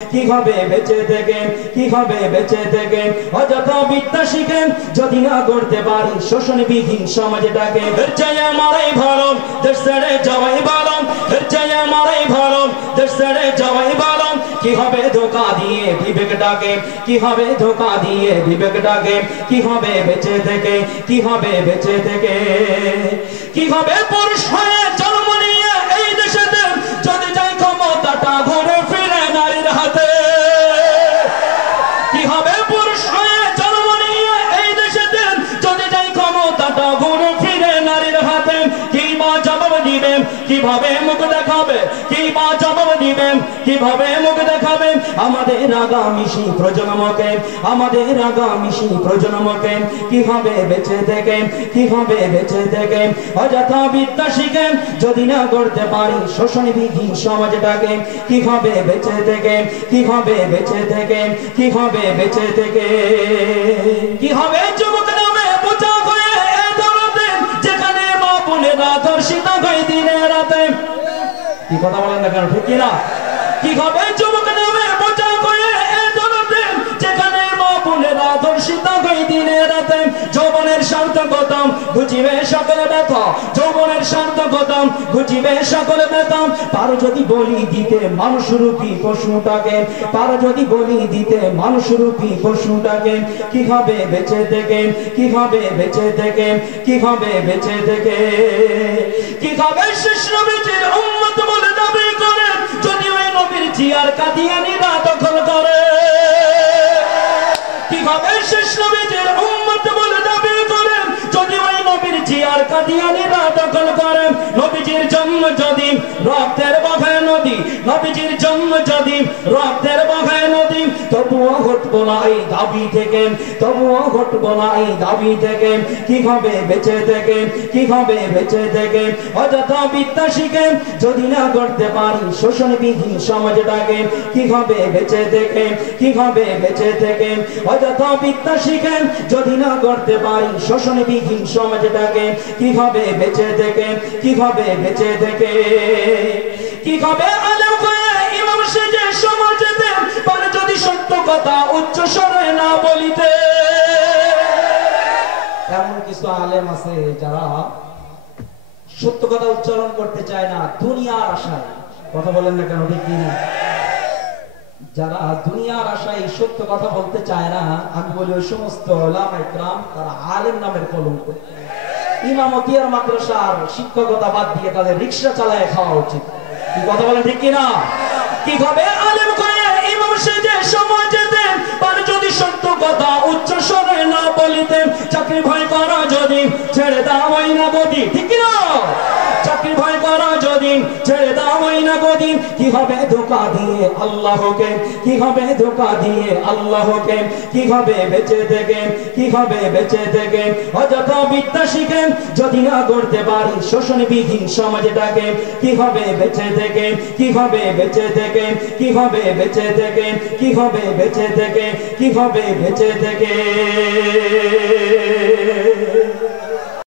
কি হবে বেঁচে থেকে, কি হবে বেঁচে থেকে অযথা বিদ্যা শিখে যদি না করতে পারি শোষণবিহীন সমাজটাকে। এর চেয়ে আমারই ভালো দেশ ছেড়ে যাওয়াই ভালো, এর চেয়ে আমারই ভালো দেশ ছেড়ে যাওয়াই ভালো। কি হবে ধোঁকা দিয়ে বিবেকটাকে, কি হবে ধোঁকা দিয়ে বিবেকটাকে, কি হবে বেঁচে থেকে, কি হবে বেঁচে থেকে। কি হবে পুরুষ হয়ে জন্ম নিয়ে এই দেশেতে যদি যাই ক্ষমতাটা ঘুরে ফিরে নারীর হাতে। কি হবে পুরুষ হয়ে জন্ম নিয়ে এই দেশেতে যদি যাই ক্ষমতাটা ঘুরে ফিরে নারীর হাতে। কি মা জবাব দিবেন, কিভাবে মুখ দেখাবে, কি মা জবাব দিবেন, কিভাবে মুখ দেখাবে আমাদের আগামী সেই প্রজন্মকে, আমাদের আগামী সেই প্রজন্মকে। কি হবে বেঁচে থেকে, কি হবে বেঁচে থেকে অযথা বিদ্যা শিখে যদি না করতে পারি শোষণবিহীন সমাজটাকে। কি হবে বেঁচে থেকে, কি হবে বেঁচে থেকে, কি হবে বেঁচে থেকে। কি হবে যুবক নামে বোঝা হয়ে এ ধরতে যেখানে মা বোনেরা ধর্ষিত হয় দিনে রাতে। কি কথা বলেন না কেন, ঠিক কিনা? কি হবে যুবক নামে বোঝা হয়ে এ ধরতে যেখানে মা বোনেরা ধর্ষিত হয় দিনে রাতে। যৌবনের সার্থকতা বুঝিবে সকল ব্যথা, যৌবনের সার্থকতা বুঝিবে সকল ব্যথা। পারো যদি বলি দিতে মানুষরূপী পশুটাকে, পারো যদি বলি দিতে মানুষরূপী পশুটাকে। কি হবে বেঁচে থেকে, কি হবে বেঁচে থেকে, কি হবে বেঁচে থেকে। কি হবে শেষ নবীর উম্মত বলে দাবি করে যদি ওই নবীর জিয়ার কাদিয়ানীরা দখল করে। কি হবে শেষ নবীর উম্মত বলে দাবি করে যদি ওই নবীর জিয়ার কাদিয়ানীরা দখল করে। নবীজির জন্ম যদি রক্তের বগায় নদী, নবীজির জন্ম যদি রক্তের বগায় নদী, তবুও ঘটবো না এই দাবি থেকে, তবুও ঘটবো না এই দাবি থেকে। কি হবে বেঁচে থেকে, কি হবে বেঁচে থেকে অযথা বিদ্যা শিখে যদি না করতে পারি শোষণবিহীন সমাজটাকে। কি হবে বেঁচে থেকে, কি হবে বেঁচে থেকে অযথা বিদ্যা শিখে যদি না করতে পারি শোষণবিহীন সমাজটাকে। কি হবে বেঁচে থেকে, কি হবে বেঁচে থেকে। কি হবে আলেম হয়ে ইমাম সেজে সমাজেতে পারে যদি সত্য কথা উচ্চ স্বরে না বলিতে। এমন কিছু আলেম আছে যারা সত্য কথা উচ্চারণ করতে চায় না দুনিয়ার আশায়। কথা বলেন না কেন, ঠিক কিনা? যারা দুনিয়ার আশায় সত্য কথা বলতে চায় না, আমি বলি ওই সমস্ত উলামা ইকরাম তারা আলেম নামের কলঙ্ক। ইমামতি আর মাদ্রাসার শিক্ষকতা বাদ দিয়ে তাদের রিকশা চালায় খাওয়া উচিত। কি কথা বলেন, ঠিক কিনা? কি হবে আলেম করে ইমাম সেজে সমাজেতে পারে যদি সত্য কথা উচ্চ স্বরে না বলিতে। চাকরি ভয় করা যদি ছেড়ে দাও ওই না গদি, ঠিক কিনা? চাকরি ভয় করা যদি ছেড়ে দাও ওই না গদি। কি হবে ধোঁকা দিয়ে আল্লাহকে, কি হবে ধোঁকা দিয়ে আল্লাহকে। কি হবে বেঁচে থেকে, কি হবে বেঁচে থেকে অযথা বিদ্যা শিখে যদি না করতে পারি শোষণবিহীন সমাজটাকে। কি হবে বেঁচে থেকে, কি হবে বেঁচে থেকে, কি হবে বেঁচে থেকে, কি হবে বেঁচে থেকে, কি হবে বেঁচে থেকে।